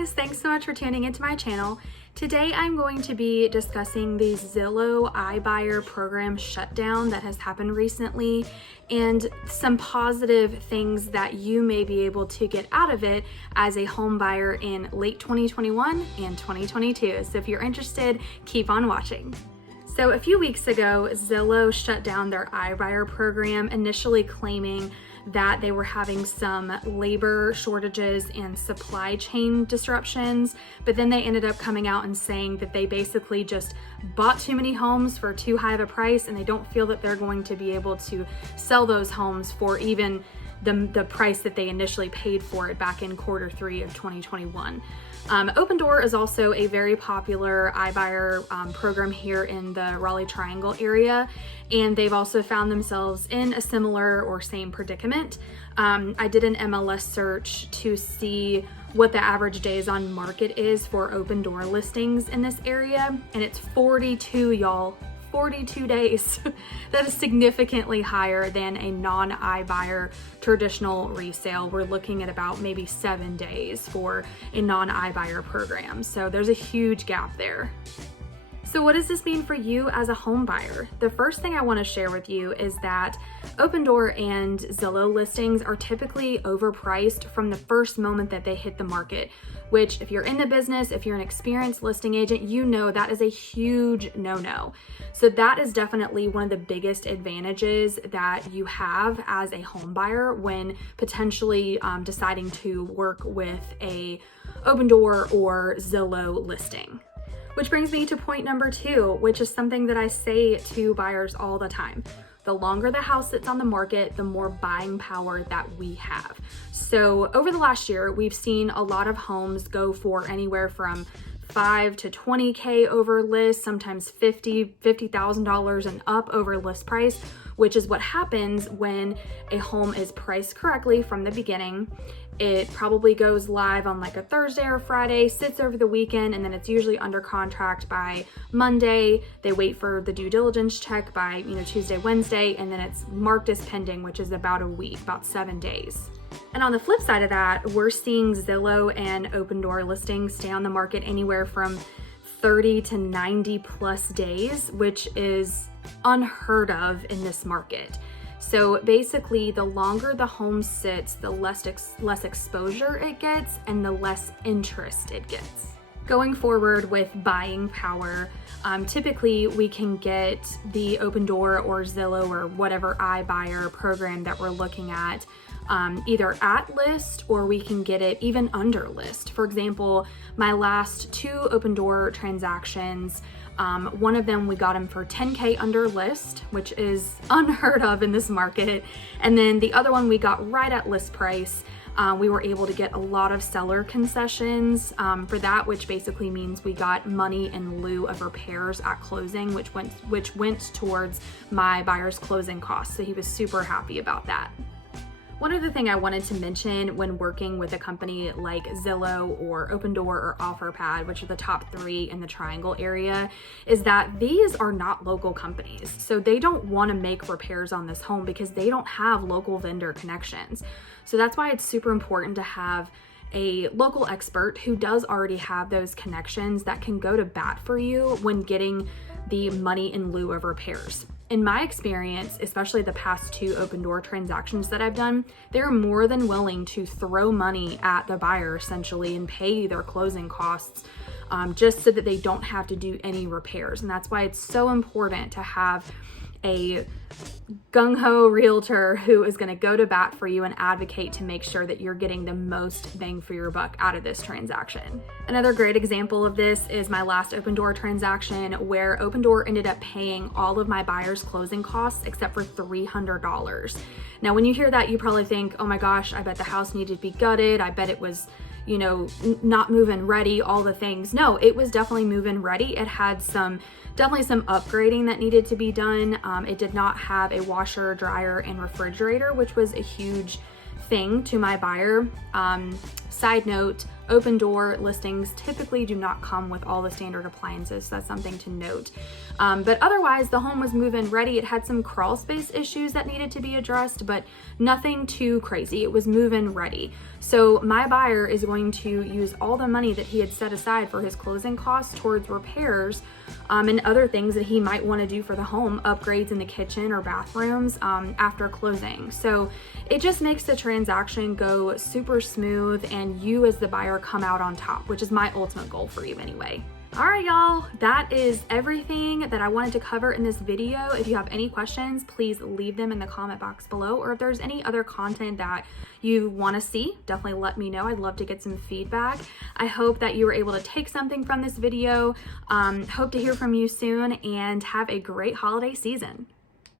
guys, thanks so much for tuning into my channel. Today I'm going to be discussing the Zillow iBuyer program shutdown that has happened recently and some positive things that you may be able to get out of it as a home buyer in late 2021 and 2022. So if you're interested, keep on watching. So a few weeks ago, Zillow shut down their iBuyer program, initially claiming that they were having some labor shortages and supply chain disruptions, but then they ended up coming out and saying that they basically just bought too many homes for too high of a price and they don't feel that they're going to be able to sell those homes for even the price that they initially paid for it back in Q3 of 2021. Opendoor is also a very popular iBuyer program here in the Raleigh Triangle area, and they've also found themselves in a similar or same predicament. I did an MLS search to see what the average days on market is for Opendoor listings in this area, and it's 42, y'all. 42 days. That is significantly higher than a non-iBuyer traditional resale. We're looking at about maybe 7 days for a non-iBuyer program. So there's a huge gap there. So what does this mean for you as a home buyer? The first thing I want to share with you is that Opendoor and Zillow listings are typically overpriced from the first moment that they hit the market, which if you're in the business, if you're an experienced listing agent, you know that is a huge no-no. So that is definitely one of the biggest advantages that you have as a home buyer when potentially deciding to work with a Opendoor or Zillow listing. Which brings me to point number 2, which is something that I say to buyers all the time. The longer the house sits on the market, the more buying power that we have. So over the last year, we've seen a lot of homes go for anywhere from $5 to $20K over list, sometimes $50,000 and up over list price, which is what happens when a home is priced correctly from the beginning. It probably goes live on like a Thursday or Friday, sits over the weekend, and then it's usually under contract by Monday. They wait for the due diligence check by Tuesday, Wednesday, and then it's marked as pending, which is about a week, about 7 days. And on the flip side of that, we're seeing Zillow and Opendoor listings stay on the market anywhere from 30 to 90 plus days, which is unheard of in this market. So basically, the longer the home sits, the less exposure it gets and the less interest it gets. Going forward with buying power, typically we can get the Opendoor or Zillow or whatever iBuyer program that we're looking at either at list, or we can get it even under list. For example, my last 2 Opendoor transactions, one of them we got them for $10K under list, which is unheard of in this market. And then the other one we got right at list price. We were able to get a lot of seller concessions for that, which basically means we got money in lieu of repairs at closing, which went towards my buyer's closing costs. So he was super happy about that. One other thing I wanted to mention when working with a company like Zillow or Opendoor or OfferPad, which are the top 3 in the Triangle area, is that these are not local companies. So they don't want to make repairs on this home because they don't have local vendor connections. So that's why it's super important to have a local expert who does already have those connections that can go to bat for you when getting the money in lieu of repairs. In my experience, especially the past 2 Opendoor transactions that I've done, they're more than willing to throw money at the buyer essentially and pay their closing costs just so that they don't have to do any repairs. And that's why it's so important to have a gung-ho realtor who is going to go to bat for you and advocate to make sure that you're getting the most bang for your buck out of this transaction. Another great example of this is my last Opendoor transaction, where Opendoor ended up paying all of my buyer's closing costs except for $300. Now, when you hear that, you probably think, oh my gosh, I bet the house needed to be gutted. I bet it was not move-in ready, all the things. No, it was definitely move-in ready. It had definitely some upgrading that needed to be done. It did not have a washer, dryer, and refrigerator, which was a huge thing to my buyer. Side note, open door listings typically do not come with all the standard appliances, so that's something to note. But otherwise, the home was move-in ready. It had some crawl space issues that needed to be addressed, but nothing too crazy. It was move-in ready. So my buyer is going to use all the money that he had set aside for his closing costs towards repairs and other things that he might want to do for the home, upgrades in the kitchen or bathrooms after closing. So it just makes the transaction go super smooth and you as the buyer come out on top, which is my ultimate goal for you anyway. All right, y'all, that is everything that I wanted to cover in this video. If you have any questions, please leave them in the comment box below, or if there's any other content that you want to see, definitely let me know. I'd love to get some feedback. I hope that you were able to take something from this video. Hope to hear from you soon, and have a great holiday season.